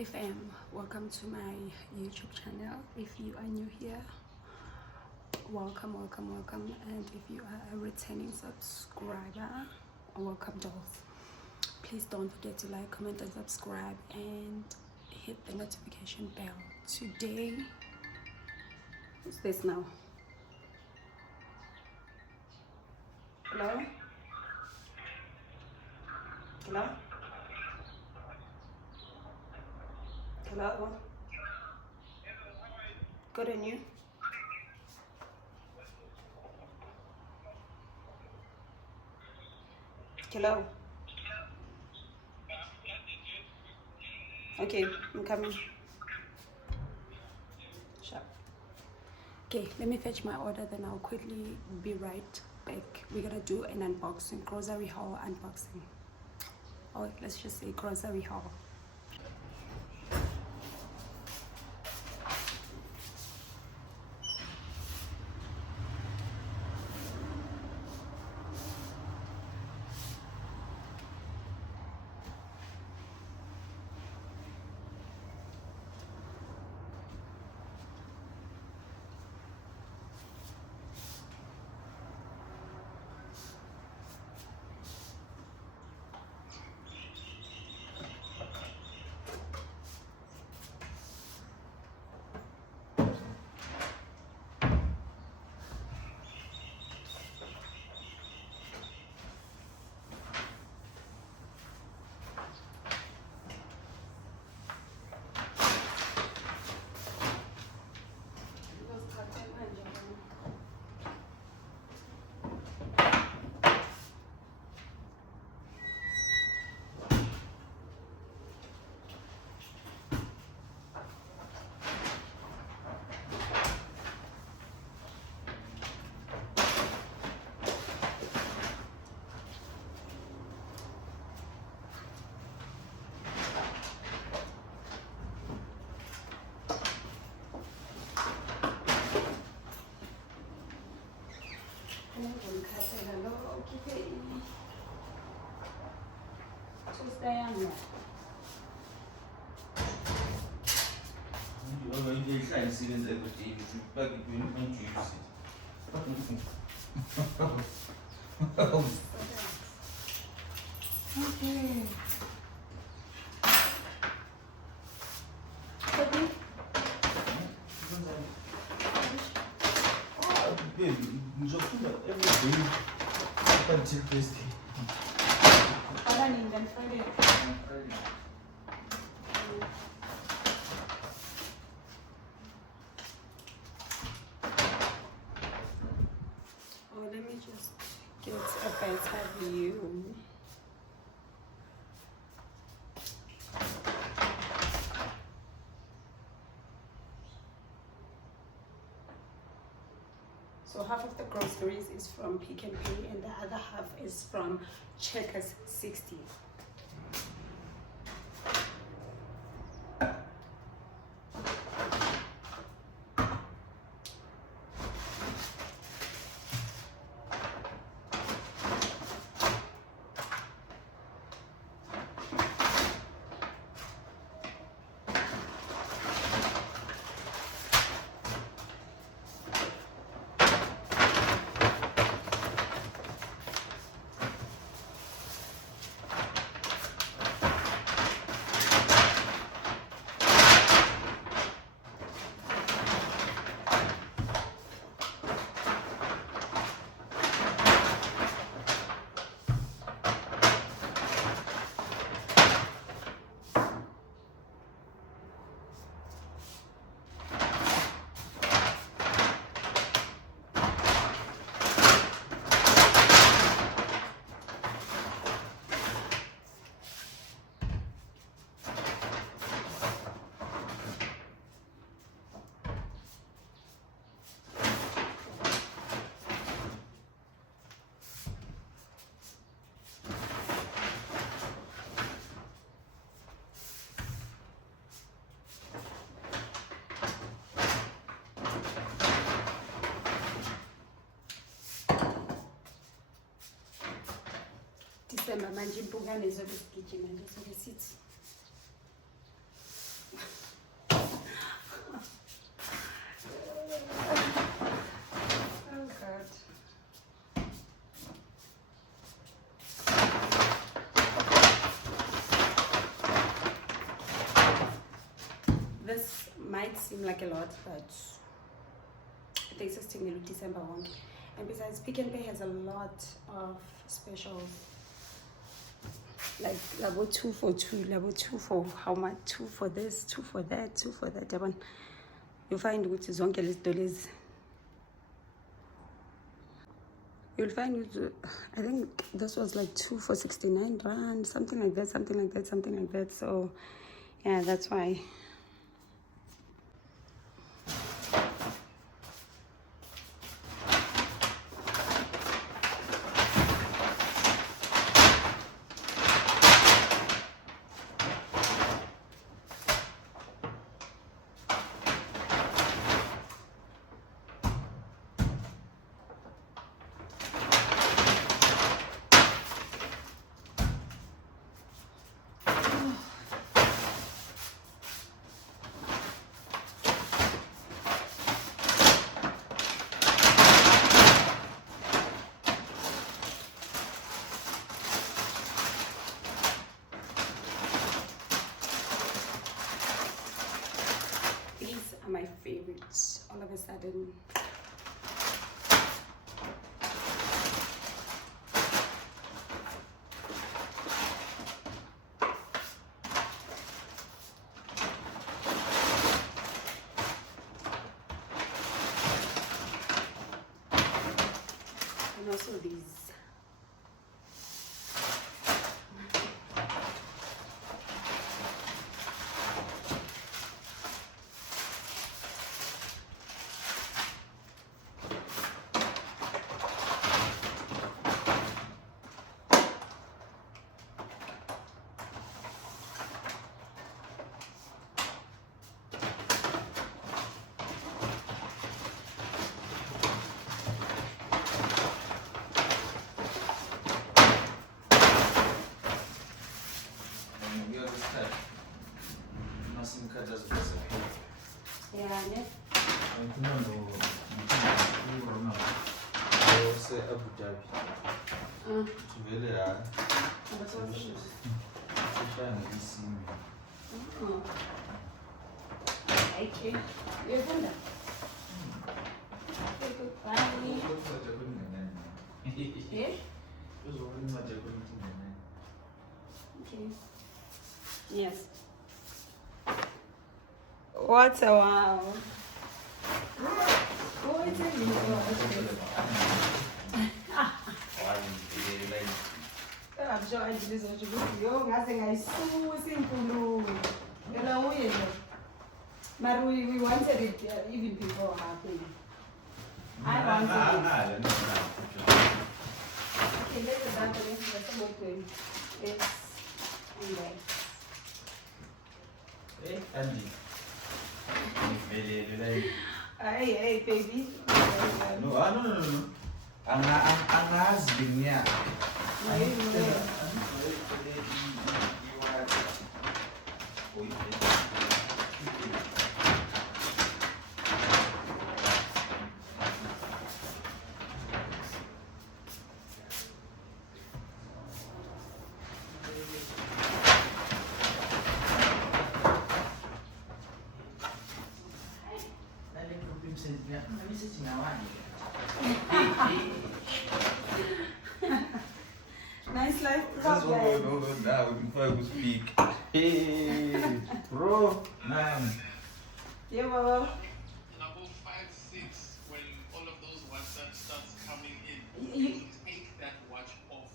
Hey fam, welcome to my YouTube channel. If you are new here, welcome, and if you are a returning subscriber, welcome dolls. Please don't forget to like, comment and subscribe and hit the notification bell. Today, who's this now? Hello? Hello? Hello? Good, and you? Hello? Okay, I'm coming. Sure. Okay, let me fetch my order, then I'll quickly be right back. We're gonna do an unboxing, grocery haul unboxing. Oh, let's just say grocery haul. Okay. Until Thursday. Oh, let me just get a better view. So half of the groceries is from Pick and Pay and the other half is from Checkers 60. December manje impukane zobe sigijima nje sobe sithi this might seem like a lot, but I think it's still December 1. And besides, Pick n Pay has a lot of specials. Like level 2 for 2, level 2 for how much, 2 for this, 2 for that, 2 for that. You find which is $1. You'll find which, I think this was like 2 for 69 rand, something like that, something like that, something like that. So yeah, that's why. My favorites all of a sudden. And also these. Yeah, ne? Okay. You're done. Okay. Yes. What a wow. Oh, it's a I'm sure I did this what you do. I think I so simple. But we wanted it even before happening. I wanted it. Okay, let's go back to this. Let's go to this and that. Hey, Andy. Hey, baby. No. Ang husband niya. Nice life No, problem. now before I speak. Hey, bro, man. Yeah, Baba. Level 5, 6, when all of those WhatsApp starts coming in, You- you take that watch off.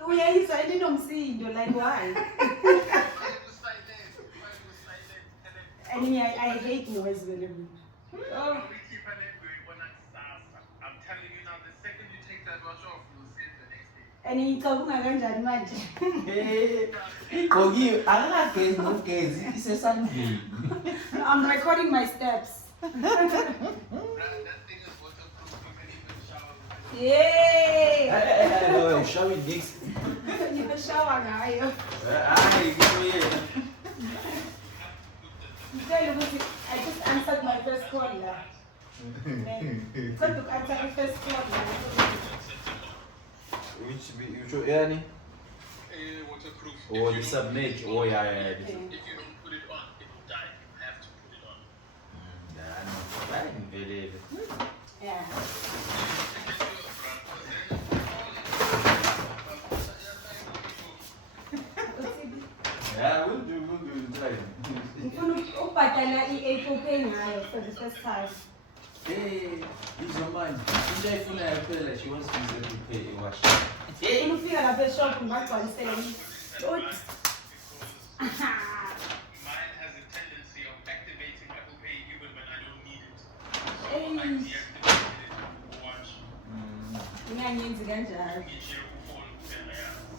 Oh, yeah, he's I don't see you. Like, why? It was silent, and then I mean, I hate noise very much. Oh. we keep an going on at SARS. I'm telling you now, the second you take that watch off, you'll see it the next day. And he told me kanjani manje. Hey, Kogi, another case, no case. It's a Sunday. I'm recording my steps. Right, that thing is waterproof. You can even shower with it. Yay! No, show me this. You can shower now. Give me it. I just answered my first call. Got to answer the first call. Which yani? Waterproof. Oh, the submit. Oh, yeah. If you don't put it on, it will die. You have to put ngabhadala i-Apple Pay ngayo for the first time. Hey, use your money. Into ayifunayo kuphela she wants to use every pay ewash. Ufuna ufika lapha eshop ngibagcwalisele. Because mine has a tendency of activating Apple Pay even when I don't need it. So I deactivated it to watch. Ngiyanyenzi kanjalo. Ngishare kuphone kuphela yazi.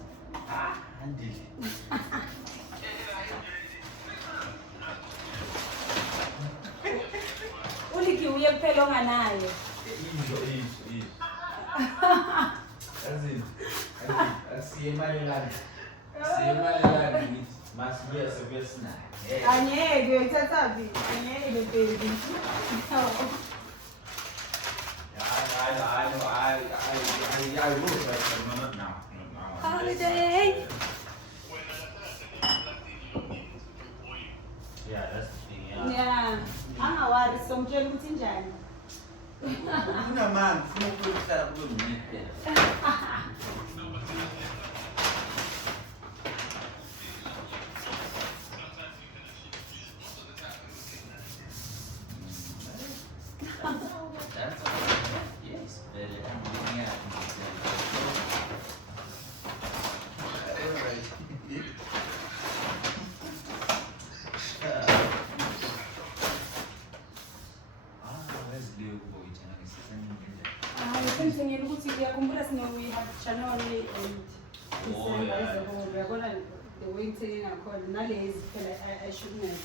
Handle. Uliki uye kuphela onganayo. Izwo. Asiye Maryland. Masibuya sebesinayo. Angeke uyithathaphi? Angeke baby. I will, but not now. Holiday. Yeah, that's the thing. Yeah. Yeah. Angawari somtshela ukuthi njani. Kunamanga ufuna ukuhlala kube ngiyipela. That's yes, but I'm looking at Sengithengela ukuthi uyakhumbula we-January and December ezeholo uyabona the way ngithenge ngakhona nalezi phela I shouldn't have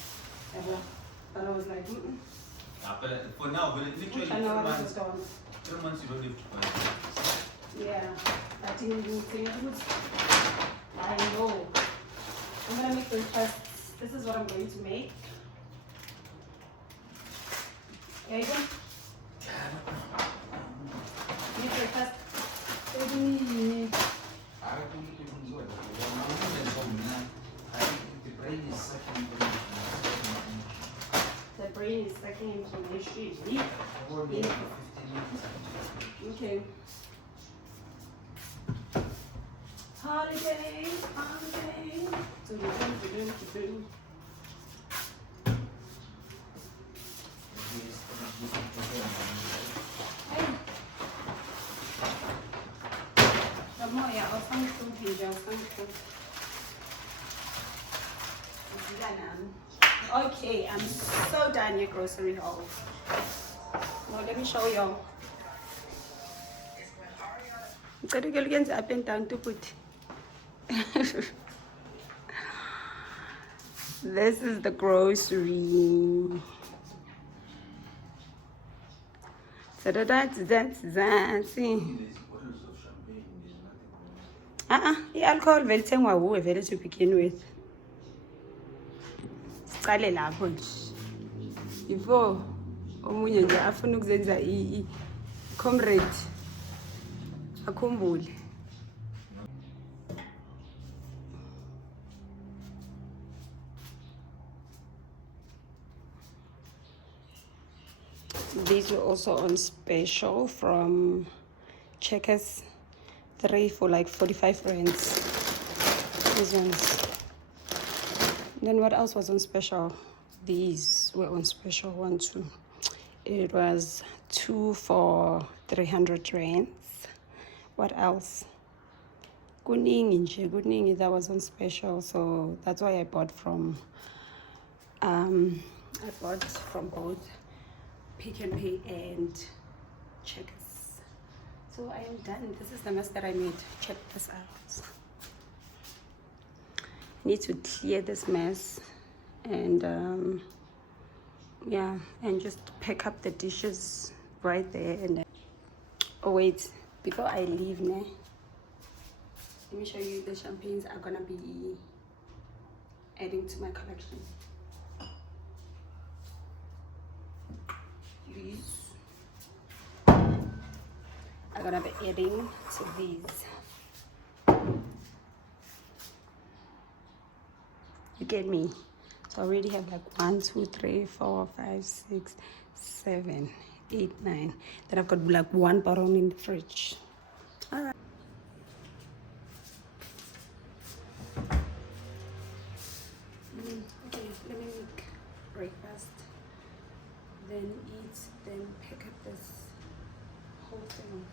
yabo but I was like but for now, but literally January was gone. 3 months you don't have to buy it. Yeah, I think ngithengela ukuthi I know I'm gonna make breakfast. This is what I'm going to make. Okay, make breakfast. Baby. I think it will do it. I think the brain is sucking The brain is sucking information. for 15 minutes. Okay. Holiday. Hey. Moya, I'll find food here. I'll find food. Okay, I'm so done your grocery haul. Well, let me show you. Gotta go against up and down to put. This is the grocery. I-alcohol vele thengwa wuwe vele to begin with. Sicale lapho nje. Before omunye nje afuna ukuzenza comrade akhumbule. These were also on special from Checkers. 3 for like 45 rands. These ones. Then what else was on special? These were on special 1, 2. It was 2 for 300 rands. What else? Kuningi, that was on special. So that's why I bought from both Pick and Pay and Checkers. So I am done. This is the mess that I made. Check this out. Need to clear this mess and yeah, and just pick up the dishes right there. And then, oh wait, before I leave now, let me show you the champagnes I'm gonna be adding to my collection. These I'm gonna be adding to these. You get me? So I already have like 1, 2, 3, 4, 5, 6, 7, 8, 9. Then I've got like 1 bottle in the fridge. All right. Okay, let me make breakfast, then eat, then pick up this whole thing.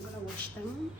I'm gonna wash them.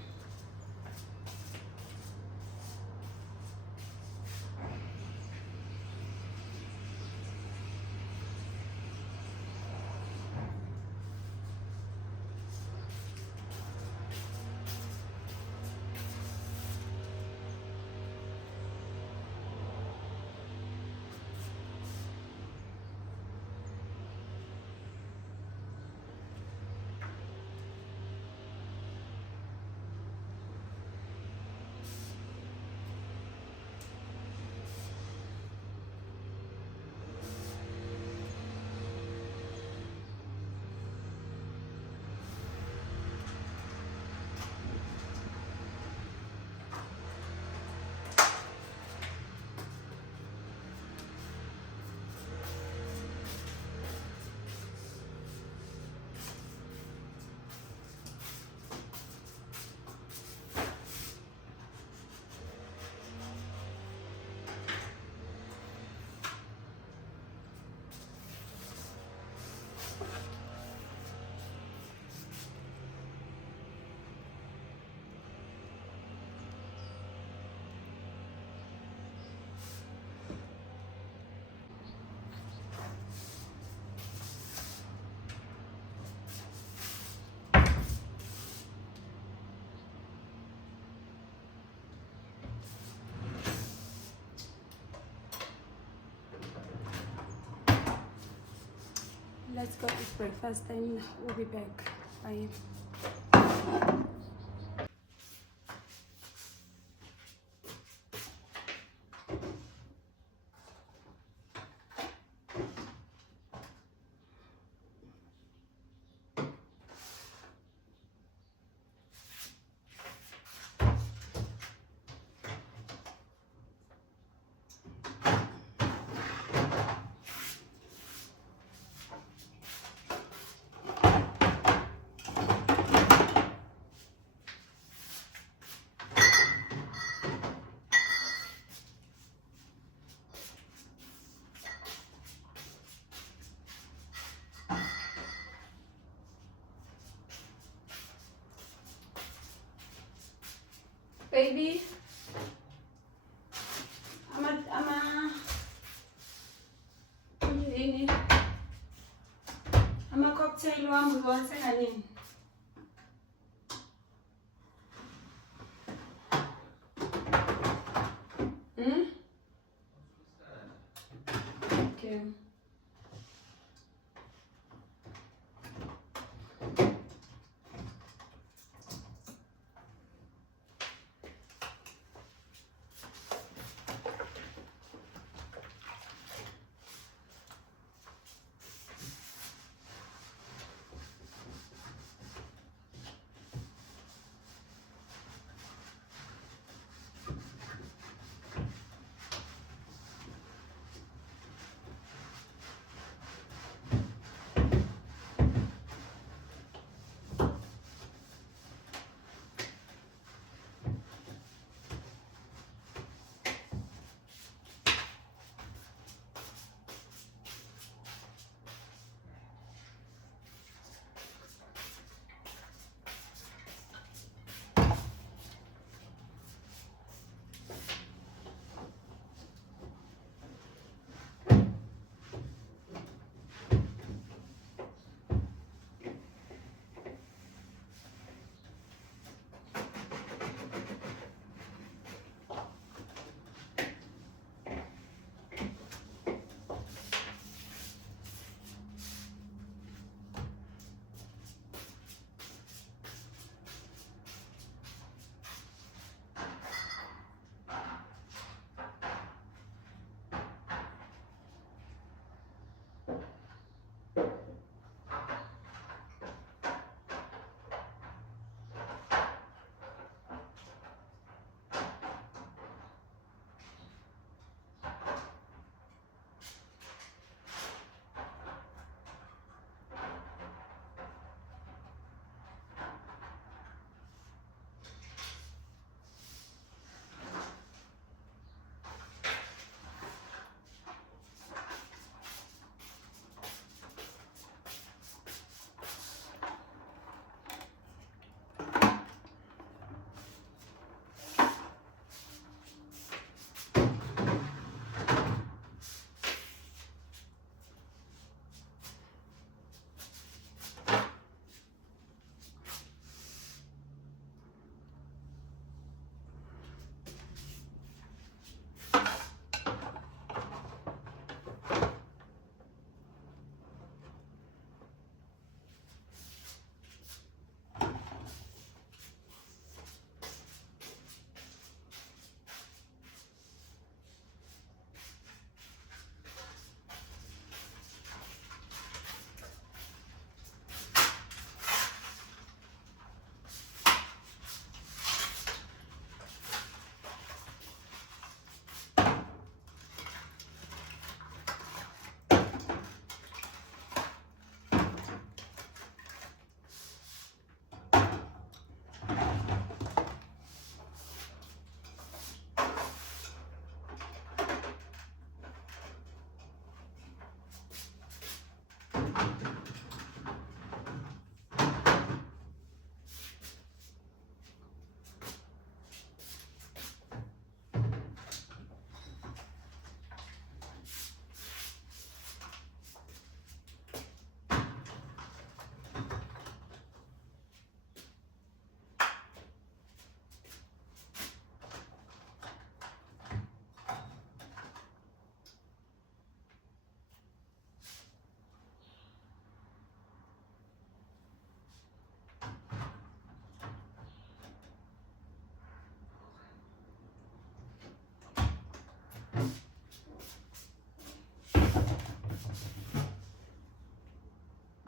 Let's go eat breakfast, then we'll be back. Bye. Baby, ama-cocktail wami uwathenga nini? Okay.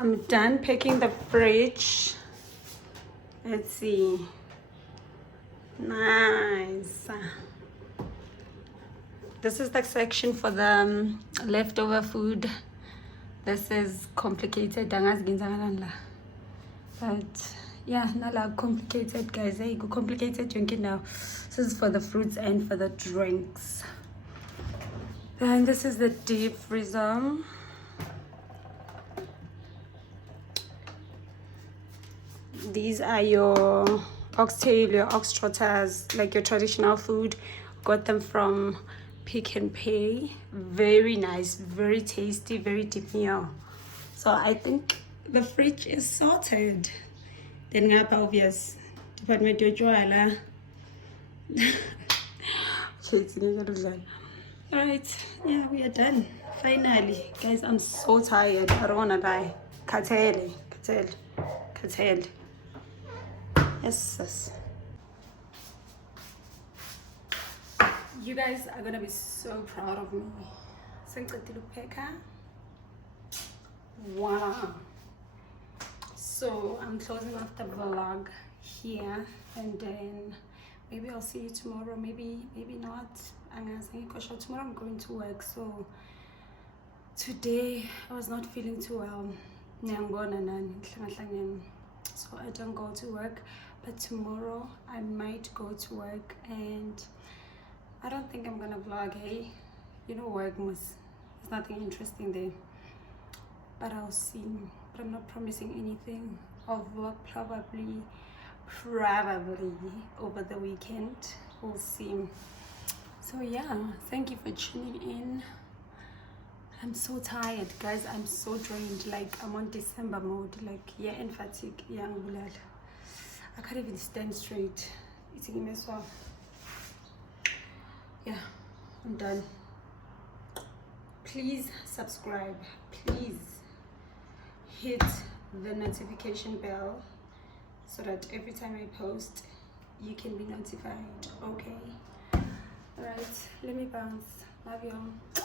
I'm done packing the fridge. Let's see. Nice. This is the section for the leftover food. This is complicated. But yeah, not like complicated, guys. Hey, go complicated drinking now. This is for the fruits and for the drinks. And this is the deep freezer. These are your oxtail, your ox trotters, like your traditional food. Got them from Pick and Pay. Very nice, very tasty, very deep meal. So I think the fridge is sorted. Then ngapa obvious department yotshwala. Alright, yeah, we are done. Finally. Guys, I'm so tired. I don't wanna lie. Katele. Yes. You guys are gonna be so proud of me. Wow. So I'm closing off the vlog here, and then maybe I'll see you tomorrow, maybe not. Tomorrow I'm going to work, so today I was not feeling too well, so I don't go to work. But tomorrow I might go to work, and I don't think I'm gonna vlog. Hey, you know, VLOGMAS, there's nothing interesting there, but I'll see. But I'm not promising anything. I'll vlog probably over the weekend. We'll see. So yeah, thank you for tuning in. I'm so tired, guys. I'm so drained. Like, I'm on December mode. Like, yeah, and fatigue. Yeah, I can't even stand straight. It's a mess. Yeah, I'm done. Please subscribe. Please hit the notification bell so that every time I post, you can be notified. Okay. All right. Let me bounce. Love y'all.